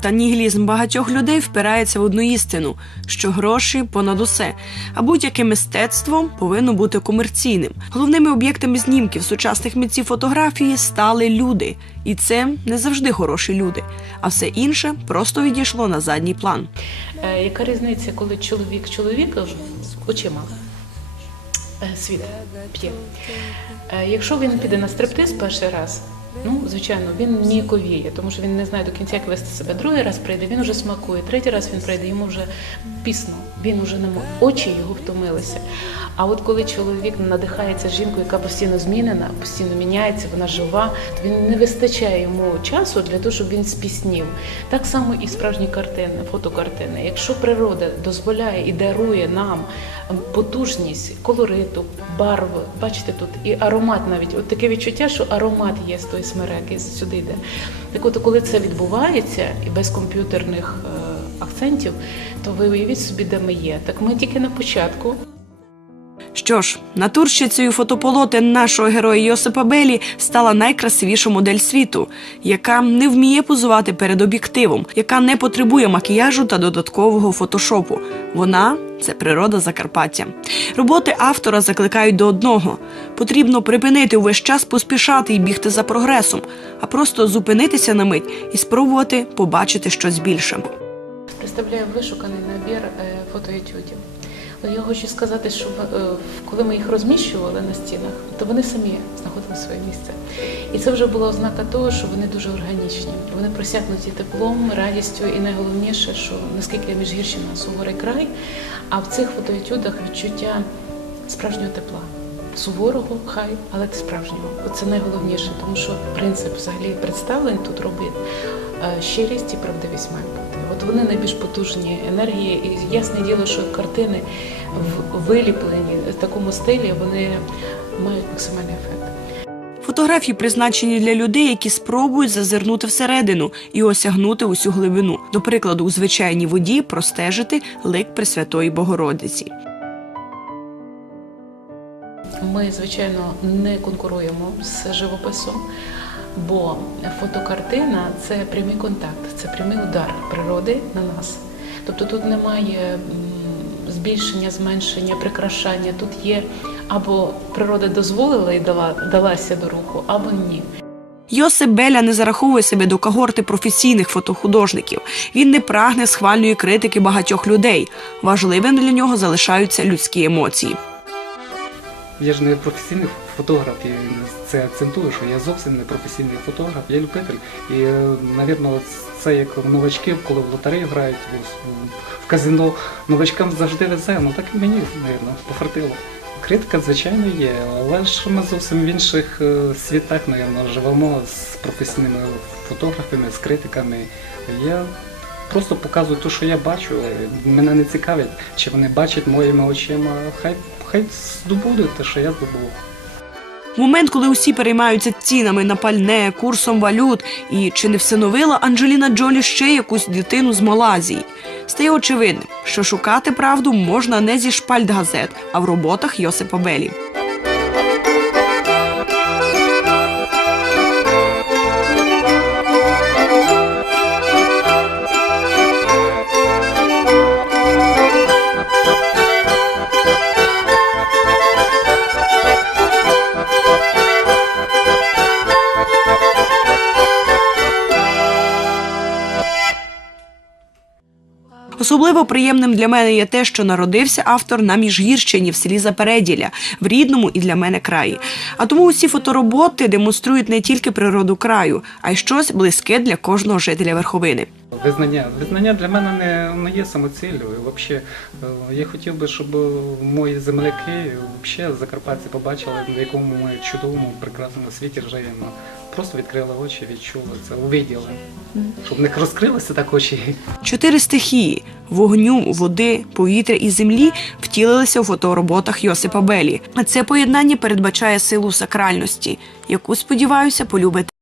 Та нігілізм багатьох людей впирається в одну істину, що гроші понад усе, а будь-яке мистецтво повинно бути комерційним. Головними об'єктами знімків сучасних митців фотографії стали люди, і це не завжди хороші люди, а все інше просто відійшло на задній план. Е, Яка різниця, коли чоловік чоловіка очима е, світ п'є? Е, Якщо він піде на стриптиз перший раз, ну звичайно, він ніяковіє, тому що він не знає до кінця, як вести себе. Другий раз прийде, він вже смакує, третій раз він прийде, йому вже пісно, він вже не мо- очі його втомилися. А от коли чоловік надихається жінкою, яка постійно змінена, постійно міняється, вона жива, то він не вистачає йому часу для того, щоб він спіснів. Так само і справжні картини, фотокартини. Якщо природа дозволяє і дарує нам потужність колориту, барви, бачите тут і аромат навіть от таке відчуття, що аромат є з тої смереки, сюди йде. Так от, коли це відбувається і без комп'ютерних е, акцентів, то ви уявіть собі, де ми є. Так ми тільки на початку. Що ж, натурщицею фотополотен нашого героя Йосипа Белі стала найкрасивіша модель світу, яка не вміє позувати перед об'єктивом, яка не потребує макіяжу та додаткового фотошопу. Вона це природа Закарпаття. Роботи автора закликають до одного: потрібно припинити увесь час поспішати і бігти за прогресом, а просто зупинитися на мить і спробувати побачити щось більше. Представляю вишуканий набір е, фотоетюдів. Я хочу сказати, що е, коли ми їх розміщували на стінах, то вони самі знаходили своє місце. І це вже була ознака того, що вони дуже органічні. Вони просякнуті теплом, радістю, і найголовніше, що наскільки Міжгірщина суворий край, а в цих фотоетюдах відчуття справжнього тепла. Суворого, хай, але справжнього. Це найголовніше, тому що принцип взагалі представлень тут робить е, щирість і правдивість має бути. От вони найбільш потужні енергії, і ясне діло, що картини в виліплені в такому стилі вони мають максимальний ефект. Фотографії призначені для людей, які спробують зазирнути всередину і осягнути усю глибину. До прикладу, у звичайній воді простежити лик Пресвятої Богородиці. Ми, звичайно, не конкуруємо з живописом, бо фотокартина це прямий контакт, це прямий удар природи на нас. Тобто тут немає збільшення, зменшення, прикрашання. Тут є або природа дозволила і дала, далася до руху, або ні. Йосип Беля не зараховує себе до когорти професійних фотохудожників. Він не прагне схвальної критики багатьох людей. Важливим для нього залишаються людські емоції. Я ж не професійний фотограф, і це акцентую, що я зовсім не професійний фотограф, я любитель. І, е, навірно, це як новачки, коли в лотерею грають в- казино, новачкам завжди везе, ну так і мені, навірно, пофартило. Критика, звичайно, є, але ж ми зовсім в інших е, світах, навірно, живемо з професійними фотографами, з критиками. Я просто показую те, що я бачу. е, Мене не цікавить, чи вони бачать моїми очима. Хай хай здобудуть те, що я здобув. Момент, коли усі переймаються цінами на пальне, курсом валют і чи не всиновила Анджеліна Джолі ще якусь дитину з Малазії, стає очевидним, що шукати правду можна не зі шпальт газет, а в роботах Йосипа Белі. Особливо приємним для мене є те, що народився автор на Міжгірщині в селі Запереділя, в рідному і для мене краї. А тому усі фотороботи демонструють не тільки природу краю, а й щось близьке для кожного жителя верховини. Визнання. Визнання для мене не, не є самоціллю. Взагалі, я хотів би, щоб мої земляки, взагалі закарпатці побачили, в якому ми чудовому, прекрасному світі живемо. Просто відкрили очі, відчули це, увиділи. Щоб них розкрилися так очі. Чотири стихії вогню, води, повітря і землі втілилися у фотороботах Йосипа Белі. А це поєднання передбачає силу сакральності, яку сподіваюся полюбити.